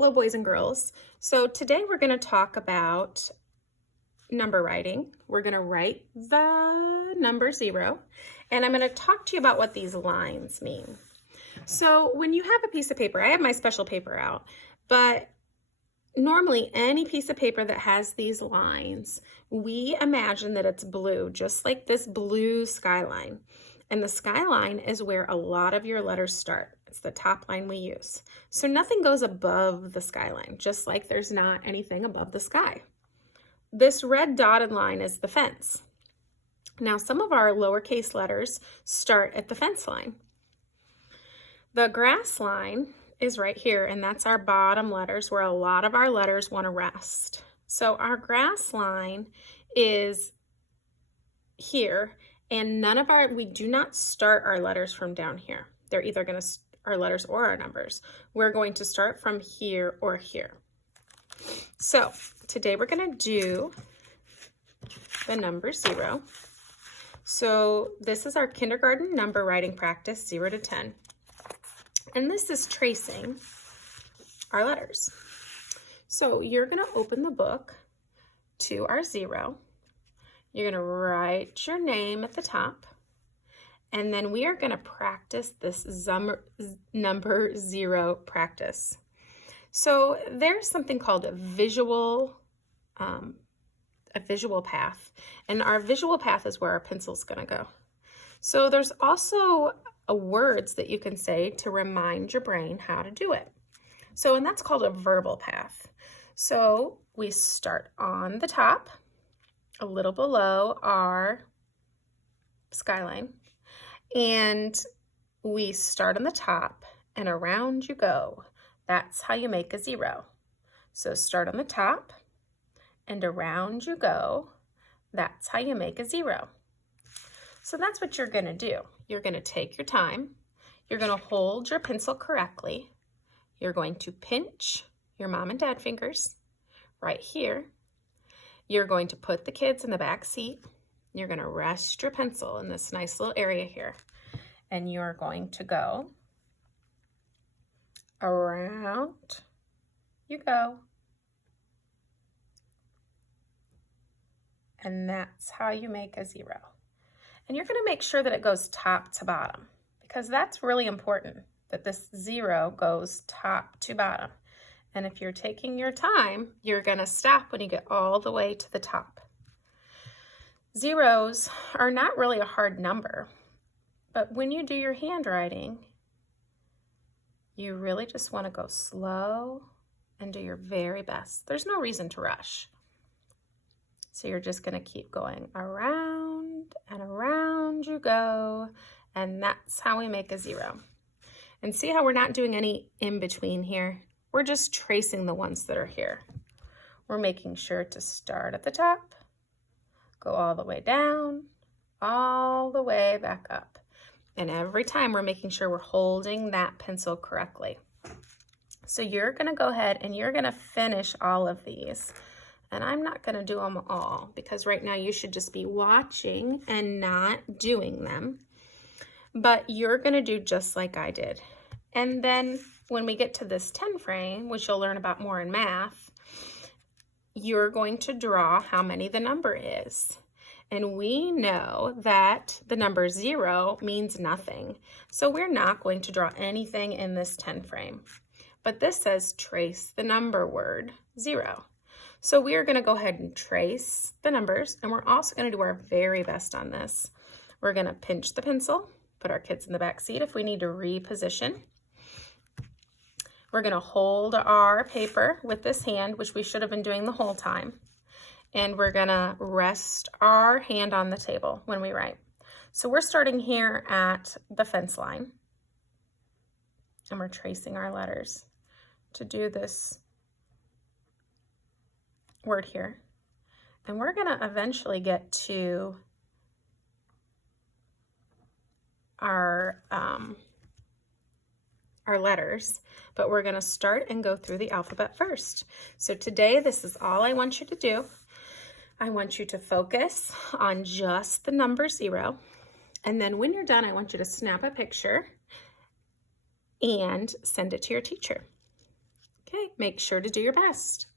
Hello, boys and girls. So today we're going to talk about number writing. We're going to write the number 0, and I'm going to talk to you about what these lines mean. So when you have a piece of paper, I have my special paper out, but normally any piece of paper that has these lines, we imagine that it's blue, just like this blue skyline. And the skyline is where a lot of your letters start. It's the top line we use. So nothing goes above the skyline, just like there's not anything above the sky. This red dotted line is the fence. Now, some of our lowercase letters start at the fence line. The grass line is right here, and that's our bottom letters where a lot of our letters want to rest. So our grass line is here, and we do not start our letters from down here. They're either going to our letters or our numbers. We're going to start from here or here. So today we're going to do the number 0. So this is our kindergarten number writing practice, 0 to 10. And this is tracing our letters. So you're going to open the book to our 0. You're going to write your name at the top. And then we are going to practice this number 0 practice. So there's something called a visual path. And our visual path is where our pencil's going to go. So there's also words that you can say to remind your brain how to do it. And that's called a verbal path. So we start on the top, a little below our skyline, and we start on the top and around you go. That's how you make a 0. So start on the top and around you go. That's how you make a 0. So that's what you're going to do. You're going to take your time. You're going to hold your pencil correctly. You're going to pinch your mom and dad fingers right here. You're going to put the kids in the back seat. You're going to rest your pencil in this nice little area here. And you're going to go around you go. And that's how you make a 0. And you're going to make sure that it goes top to bottom, because that's really important, that this 0 goes top to bottom. And if you're taking your time, you're going to stop when you get all the way to the top. Zeros are not really a hard number, but when you do your handwriting, you really just want to go slow and do your very best. There's no reason to rush. So you're just going to keep going around and around you go, and that's how we make a 0. And see how we're not doing any in between here? We're just tracing the ones that are here. We're making sure to start at the top, go all the way down, all the way back up. And every time we're making sure we're holding that pencil correctly. So you're going to go ahead and you're going to finish all of these. And I'm not going to do them all, because right now you should just be watching and not doing them. But you're going to do just like I did. And then when we get to this 10 frame, which you'll learn about more in math, you're going to draw how many the number is. And we know that the number 0 means nothing. So we're not going to draw anything in this 10 frame. But this says trace the number word 0. So we are going to go ahead and trace the numbers, and we're also going to do our very best on this. We're going to pinch the pencil, put our kids in the back seat if we need to reposition. We're going to hold our paper with this hand, which we should have been doing the whole time. And we're going to rest our hand on the table when we write. So we're starting here at the fence line, and we're tracing our letters to do this word here. And we're going to eventually get to our letters, but we're going to start and go through the alphabet first. So today, this is all I want you to do. I want you to focus on just the number 0. And then when you're done, I want you to snap a picture and send it to your teacher. Okay, make sure to do your best.